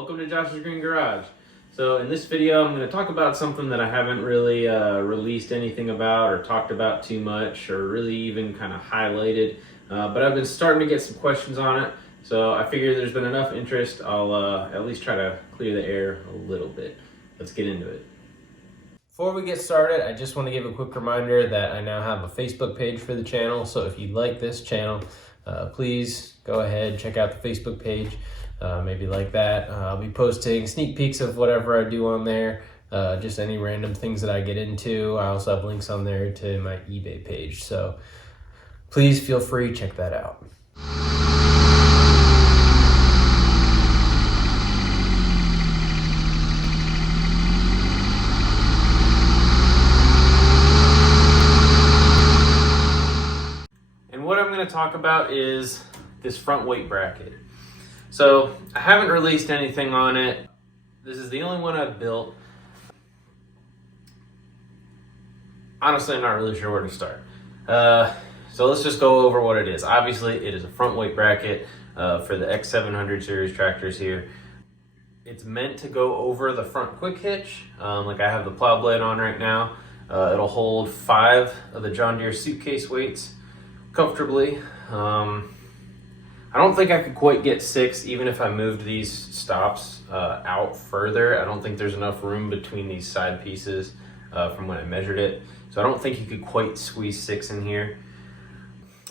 Welcome to Josh's Green Garage. So in this video I'm going to talk about something that I haven't really released anything about or talked about too much or really even kind of highlighted, but I've been starting to get some questions on it, so I figure there's been enough interest, I'll at least try to clear the air a little bit. Let's get into it. Before we get started, I just want to give a quick reminder that I now have a Facebook page for the channel, so if you like this channel, please go ahead, check out the Facebook page. Maybe like that. I'll be posting sneak peeks of whatever I do on there, just any random things that I get into. I also have links on there to my eBay page, so please feel free, check that out. And what I'm going to talk about is this front weight bracket. So I haven't released anything on it. This is the only one I've built. Honestly, I'm not really sure where to start. So let's just go over what it is. Obviously, it is a front weight bracket for the X700 series tractors here. It's meant to go over the front quick hitch. Like I have the plow blade on right now. It'll hold 5 of the John Deere suitcase weights comfortably. I don't think I could quite get 6 even if I moved these stops out further. I don't think there's enough room between these side pieces from when I measured it. So I don't think you could quite squeeze 6 in here.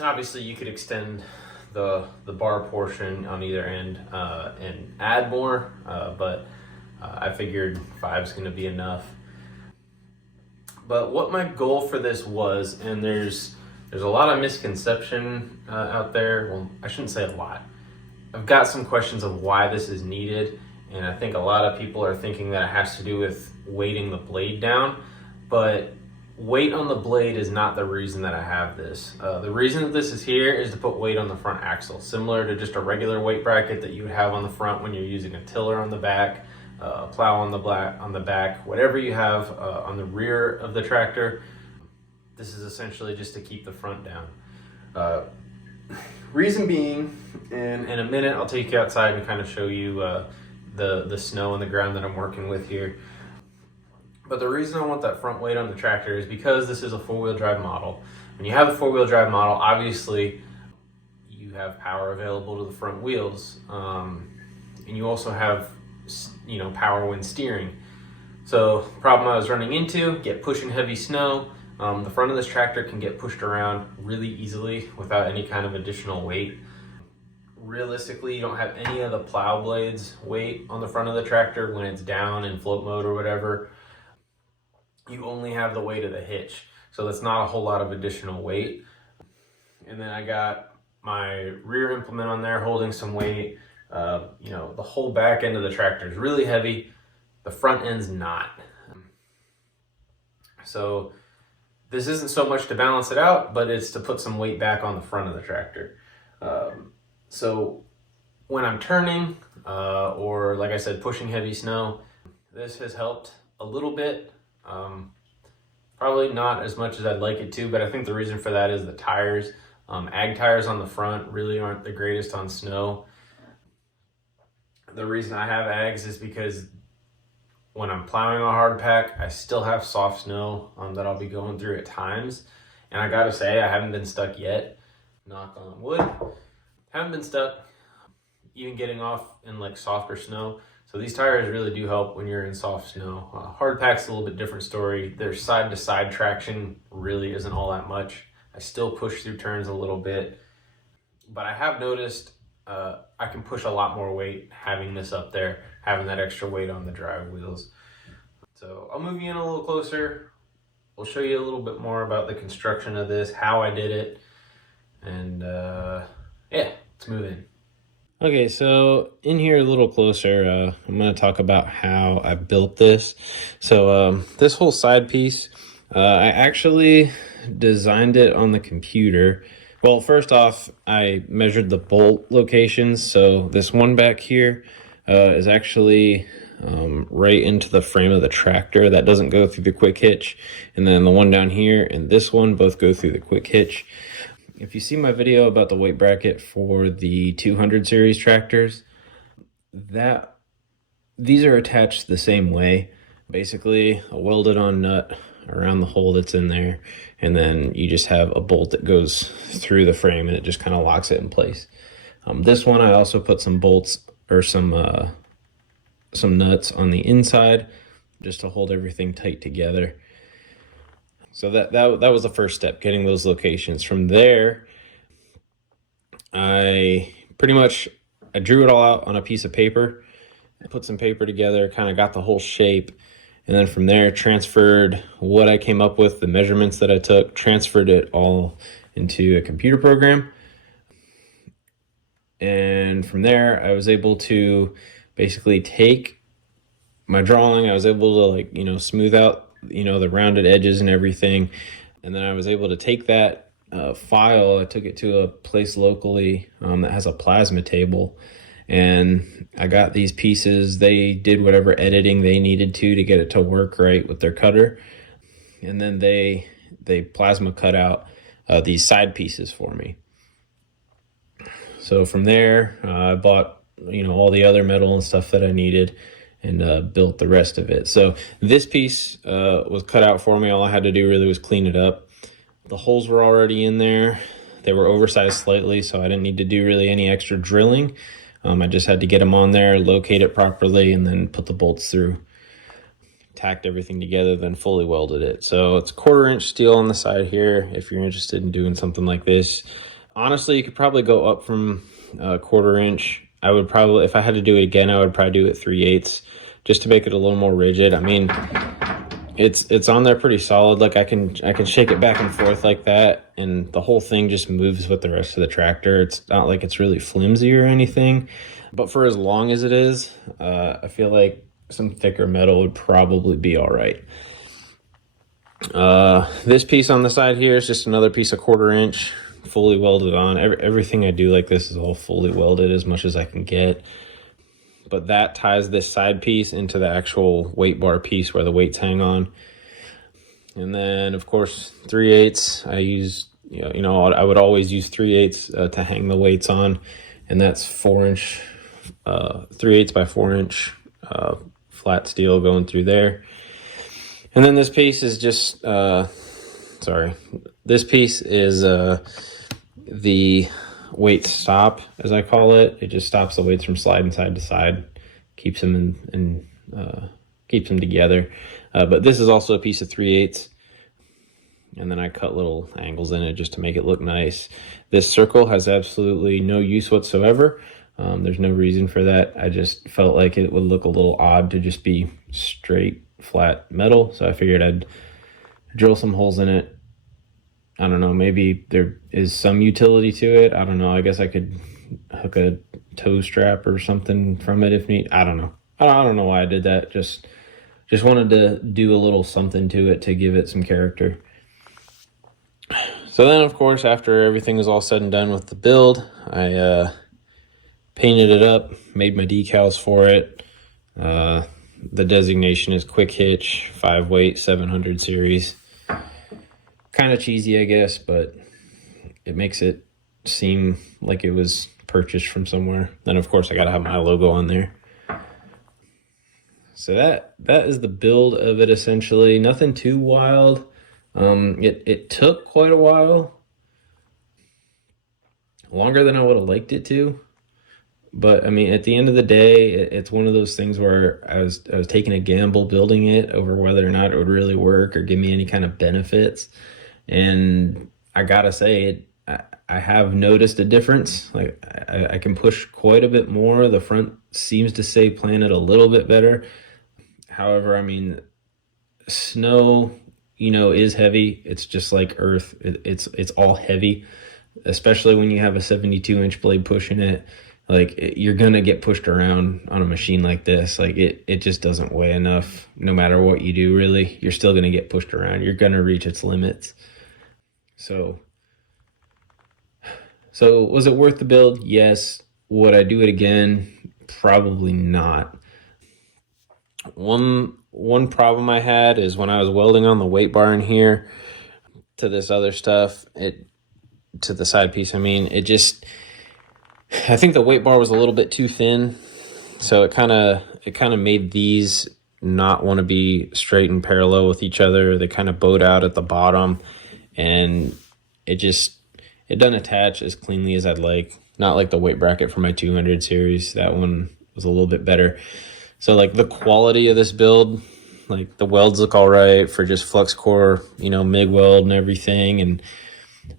Obviously you could extend the bar portion on either end and add more, but I figured 5 is gonna be enough. But what my goal for this was, and there's a lot of misconception out there. Well, I shouldn't say a lot. I've got some questions of why this is needed, and I think a lot of people are thinking that it has to do with weighting the blade down, but weight on the blade is not the reason that I have this. The reason that this is here is to put weight on the front axle, similar to just a regular weight bracket that you would have on the front when you're using a tiller on the back, a plow on the back, whatever you have on the rear of the tractor. This is essentially just to keep the front down. Reason being, and in a minute I'll take you outside and kind of show you the snow on the ground that I'm working with here. But the reason I want that front weight on the tractor is because this is a 4-wheel drive model. When you have a 4-wheel drive model, obviously you have power available to the front wheels, and you also have power when steering. So the problem I was running into, get pushing heavy snow. The front of this tractor can get pushed around really easily without any kind of additional weight. Realistically, you don't have any of the plow blades weight on the front of the tractor when it's down in float mode or whatever. You only have the weight of the hitch, so that's not a whole lot of additional weight. And then I got my rear implement on there holding some weight. The whole back end of the tractor is really heavy. The front end's not. So this isn't so much to balance it out, but it's to put some weight back on the front of the tractor. So when I'm turning, or like I said, pushing heavy snow, this has helped a little bit. Probably not as much as I'd like it to, but I think the reason for that is the tires. Ag tires on the front really aren't the greatest on snow. The reason I have ags is because when I'm plowing a hard pack, I still have soft snow that I'll be going through at times. And I gotta say, I haven't been stuck yet. Knock on wood. Haven't been stuck, even getting off in like softer snow. So these tires really do help when you're in soft snow. Hard pack's a little bit different story. Their side to side traction really isn't all that much. I still push through turns a little bit, but I have noticed I can push a lot more weight having this up there, having that extra weight on the drive wheels. So I'll move you in a little closer. We'll show you a little bit more about the construction of this, how I did it, and yeah, let's move in. Okay, so in here a little closer, I'm going to talk about how I built this. So this whole side piece, I actually designed it on the computer. Well, first off, I measured the bolt locations. So this one back here is actually right into the frame of the tractor. That doesn't go through the quick hitch. And then the one down here and this one both go through the quick hitch. If you see my video about the weight bracket for the 200 series tractors, that these are attached the same way. Basically, a welded on nut around the hole that's in there, and then you just have a bolt that goes through the frame and it just kind of locks it in place. This one I also put some bolts or some nuts on the inside just to hold everything tight together. So that was the first step, getting those locations. From there, I drew it all out on a piece of paper. I put some paper together, kind of got the whole shape, and then from there transferred what I came up with, the measurements that I took, transferred it all into a computer program. And from there, I was able to basically take my drawing. I was able to smooth out, the rounded edges and everything. And then I was able to take that file. I took it to a place locally that has a plasma table. And I got these pieces. They did whatever editing they needed to get it to work right with their cutter. And then they plasma cut out these side pieces for me. So from there, I bought, all the other metal and stuff that I needed and built the rest of it. So this piece was cut out for me. All I had to do really was clean it up. The holes were already in there. They were oversized slightly, so I didn't need to do really any extra drilling. I just had to get them on there, locate it properly, and then put the bolts through. Tacked everything together, then fully welded it. So it's 1/4 inch steel on the side here if you're interested in doing something like this. Honestly, you could probably go up from 1/4 inch. I would probably, if I had to do it again, I would probably do it 3/8 just to make it a little more rigid. I mean, it's on there pretty solid. Like I can shake it back and forth like that, and the whole thing just moves with the rest of the tractor. It's not like it's really flimsy or anything, but for as long as it is, I feel like some thicker metal would probably be all right. This piece on the side here is just another piece of 1/4 inch, fully welded on. Everything I do like this is all fully welded as much as I can get. But that ties this side piece into the actual weight bar piece where the weights hang on. And then, of course, 3/8. I use, I would always use 3/8 to hang the weights on. And that's 4 inch, 3/8 by 4 inch flat steel going through there. And then this piece is just, this piece is the weight stop, as I call it. It just stops the weights from sliding side to side, keeps them keeps them together. But this is also a piece of 3/8, and then I cut little angles in it just to make it look nice. This circle has absolutely no use whatsoever. There's no reason for that. I just felt like it would look a little odd to just be straight, flat metal, so I figured I'd drill some holes in it. I don't know, maybe there is some utility to it. I don't know. I guess I could hook a toe strap or something from it if need. I don't know. I don't know why I did that. Just wanted to do a little something to it to give it some character. So then, of course, after everything was all said and done with the build, I painted it up, made my decals for it. The designation is Quick Hitch 5-weight 700 series. Kind of cheesy, I guess, but it makes it seem like it was purchased from somewhere. Then, of course, I got to have my logo on there. So that is the build of it, essentially. Nothing too wild. It took quite a while. Longer than I would have liked it to. But, I mean, at the end of the day, it's one of those things where I was taking a gamble building it over whether or not it would really work or give me any kind of benefits. And I gotta say, I have noticed a difference. Like, I can push quite a bit more. The front seems to stay planted a little bit better. However, I mean, snow, is heavy. It's just like earth. It's all heavy, especially when you have a 72-inch blade pushing it. Like, you're gonna get pushed around on a machine like this. Like, it just doesn't weigh enough. No matter what you do, really, you're still gonna get pushed around. You're gonna reach its limits. So was it worth the build? Yes. Would I do it again? Probably not. One problem I had is when I was welding on the weight bar in here to this other stuff, to the side piece, I think the weight bar was a little bit too thin, so it kind of it kind of made these not want to be straight and parallel with each other. They kind of bowed out at the bottom, and it doesn't attach as cleanly as I'd like. Not like the weight bracket for my 200 series. That one was a little bit better. So like the quality of this build, like the welds look all right for just flux core, you know, MIG weld and everything. And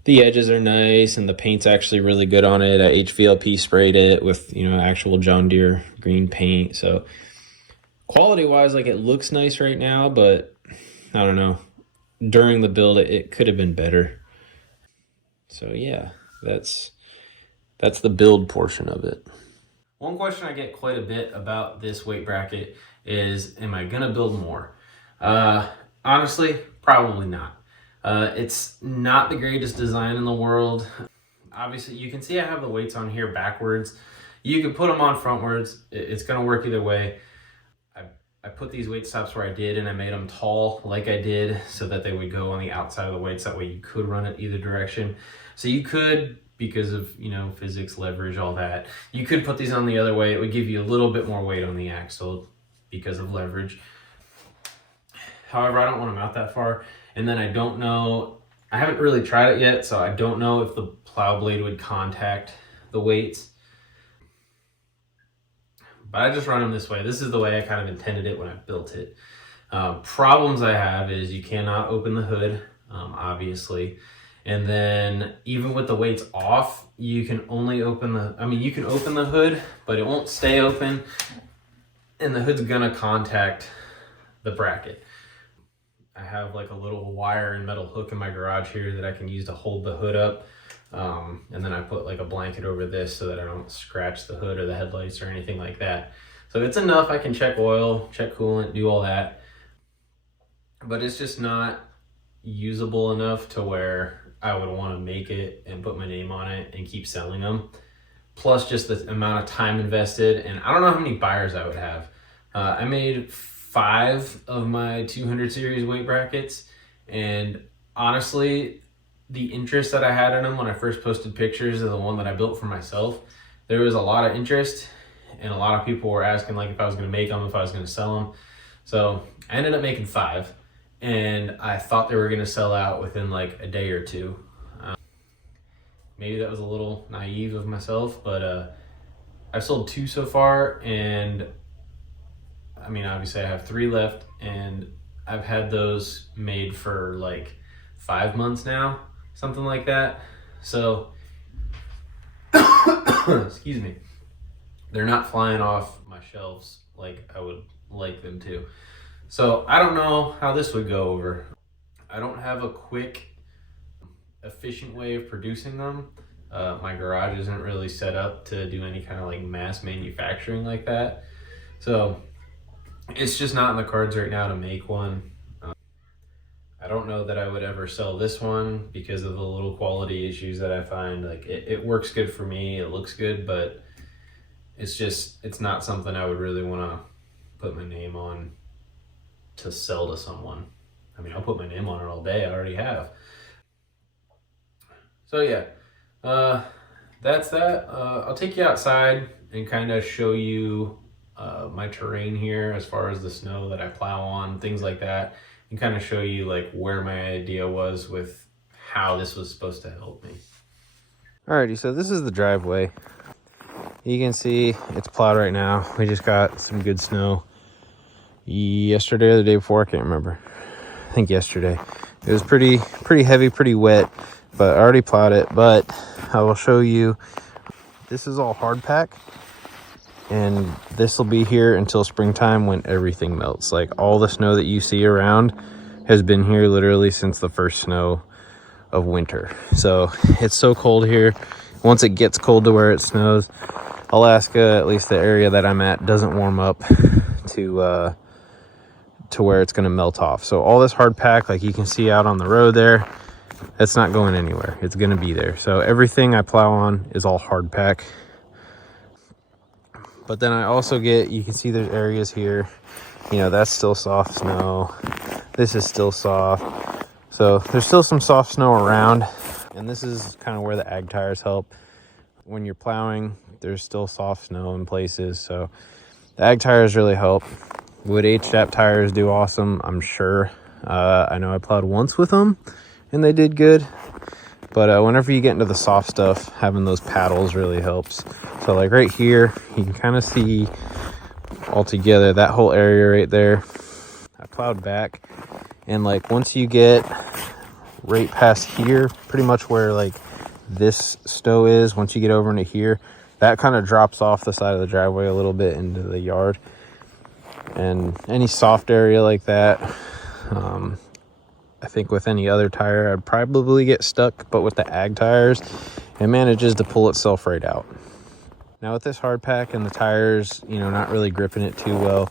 the edges are nice, and the paint's actually really good on it. I HVLP sprayed it with, you know, actual John Deere green paint. So quality wise, like it looks nice right now, but I don't know. During the build, it could have been better. So yeah, that's the build portion of it. One question I get quite a bit about this weight bracket is, am I gonna build more? Honestly, probably not. It's not the greatest design in the world. Obviously, you can see I have the weights on here backwards. You can put them on frontwards. It's gonna work either way. I put these weight stops where I did, and I made them tall like I did so that they would go on the outside of the weights. That way you could run it either direction. So you could, because of, you know, physics, leverage, all that, you could put these on the other way. It would give you a little bit more weight on the axle because of leverage. However, I don't want them out that far. And then I don't know, I haven't really tried it yet, so I don't know if the plow blade would contact the weights. But I just run them this way. This is the way I kind of intended it when I built it. Problems I have is you cannot open the hood, obviously. And then even with the weights off, you can only open you can open the hood, but it won't stay open. And the hood's gonna contact the bracket. I have like a little wire and metal hook in my garage here that I can use to hold the hood up. And then I put like a blanket over this so that I don't scratch the hood or the headlights or anything like that. So it's enough. I can check oil, check coolant, do all that. But it's just not usable enough to where I would want to make it and put my name on it and keep selling them. Plus just the amount of time invested. And I don't know how many buyers I would have. I made 5 of my 200 series weight brackets, and honestly, the interest that I had in them when I first posted pictures of the one that I built for myself, there was a lot of interest, and a lot of people were asking like if I was going to make them, if I was going to sell them. So I ended up making 5, and I thought they were going to sell out within like a day or two. Maybe that was a little naive of myself, but I've sold 2 so far, and I mean, obviously I have 3 left, and I've had those made for like 5 months now, something like that. So, excuse me, they're not flying off my shelves like I would like them to. So I don't know how this would go over. I don't have a quick, efficient way of producing them. My garage isn't really set up to do any kind of like mass manufacturing like that. So it's just not in the cards right now to make one. I don't know that I would ever sell this one because of the little quality issues that I find. Like it works good for me, it looks good, but it's not something I would really want to put my name on to sell to someone. I mean, I'll put my name on it all day, I already have. So yeah, that's that. I'll take you outside and kind of show you my terrain here as far as the snow that I plow on, things like that, and kind of show you like where my idea was with how this was supposed to help me. Alrighty, so this is the driveway. You can see it's plowed right now. We just got some good snow yesterday or the day before, I can't remember. I think yesterday. It was pretty heavy, pretty wet, but I already plowed it. But I will show you, this is all hard pack, and this will be here until springtime when everything melts. Like all the snow that you see around has been here literally since the first snow of winter. So it's so cold here. Once it gets cold to where it snows, Alaska, at least the area that I'm at, doesn't warm up to where it's going to melt off. So all this hard pack, like you can see out on the road there, that's not going anywhere. It's going to be there. So everything I plow on is all hard pack. But then I also get, you can see there's areas here, you know, that's still soft snow. This is still soft. So there's still some soft snow around. And this is kind of where the ag tires help. When you're plowing, there's still soft snow in places. So The ag tires really help. Would H-Dap tires do awesome? I'm sure. I know I plowed once with them and they did good. But whenever you get into the soft stuff, having those paddles really helps. So like right here, you can kind of see all together that whole area right there. I plowed back, and like once you get right past here, pretty much where like this stow is, once you get over into here, that kind of drops off the side of the driveway a little bit into the yard. And any soft area like that, I think with any other tire, I'd probably get stuck, but with the ag tires, it manages to pull itself right out. Now with this hard pack and the tires, you know, not really gripping it too well,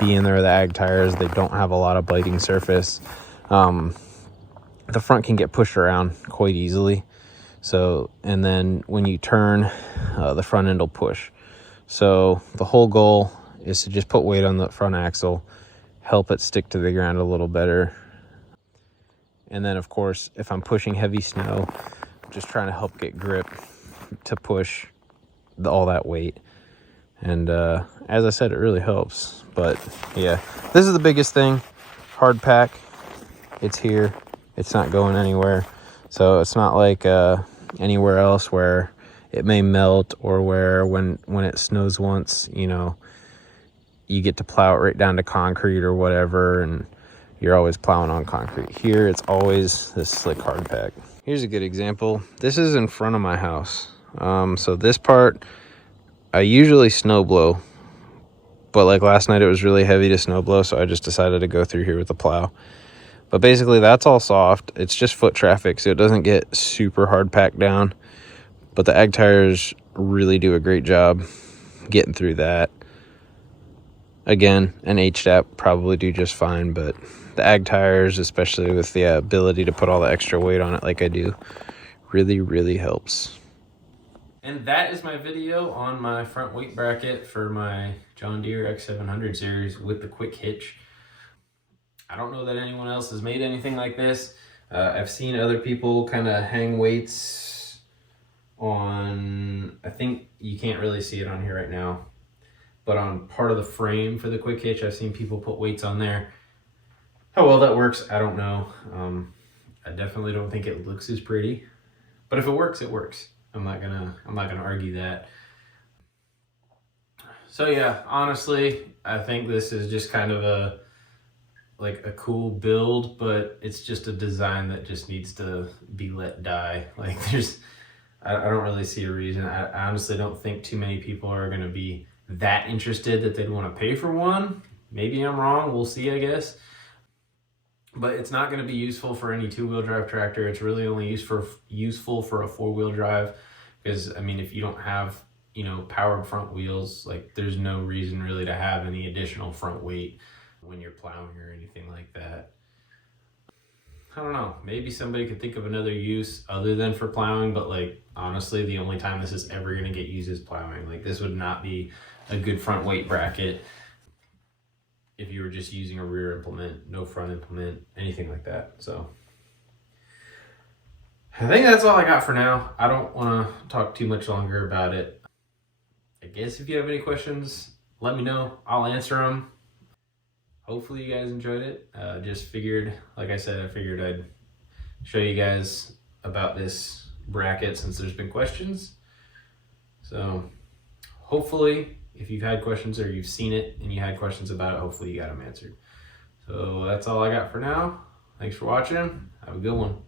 being there, the ag tires, they don't have a lot of biting surface. The front can get pushed around quite easily. So, and then when you turn, the front end will push. So the whole goal is to just put weight on the front axle, help it stick to the ground a little better. And then of course, if I'm pushing heavy snow, I'm just trying to help get grip to push all that weight. And as I said, it really helps. But yeah, this is the biggest thing. Hard pack, it's here, it's not going anywhere. So it's not like anywhere else where it may melt, or where when it snows once, you know, you get to plow it right down to concrete or whatever, and you're always plowing on concrete. Here, it's always this slick hard pack. Here's a good example. This is in front of my house. So this part, I usually snow blow, but like last night it was really heavy to snow blow, so I just decided to go through here with the plow. But basically that's all soft. It's just foot traffic, so it doesn't get super hard packed down. But the ag tires really do a great job getting through that. Again, an H-Dap probably do just fine, but the ag tires, especially with the ability to put all the extra weight on it like I do, really, really helps. And that is my video on my front weight bracket for my John Deere X700 series with the quick hitch. I don't know that anyone else has made anything like this. I've seen other people kind of hang weights on, I think you can't really see it on here right now, but on part of the frame for the quick hitch, I've seen people put weights on there. How well that works, I don't know. I definitely don't think it looks as pretty, but if it works, it works. I'm not gonna argue that. So yeah, honestly, I think this is just kind of a cool build, but it's just a design that just needs to be let die. Like I don't really see a reason. I honestly don't think too many people are gonna be that interested that they'd want to pay for one. Maybe I'm wrong, we'll see, I guess. But it's not going to be useful for any two-wheel drive tractor. It's really only useful for a four-wheel drive, because I mean, if you don't have, you know, powered front wheels, like there's no reason really to have any additional front weight when you're plowing or anything like that. I don't know, maybe somebody could think of another use other than for plowing, but like honestly, the only time this is ever going to get used is plowing. Like this would not be a good front weight bracket if you were just using a rear implement, no front implement, anything like that. So I think that's all I got for now. I don't want to talk too much longer about it. I guess if you have any questions, let me know. I'll answer them. Hopefully you guys enjoyed it. Just figured, like I said, I figured I'd show you guys about this bracket since there's been questions. So hopefully, if you've had questions or you've seen it and you had questions about it, hopefully you got them answered. So that's all I got for now. Thanks for watching. Have a good one.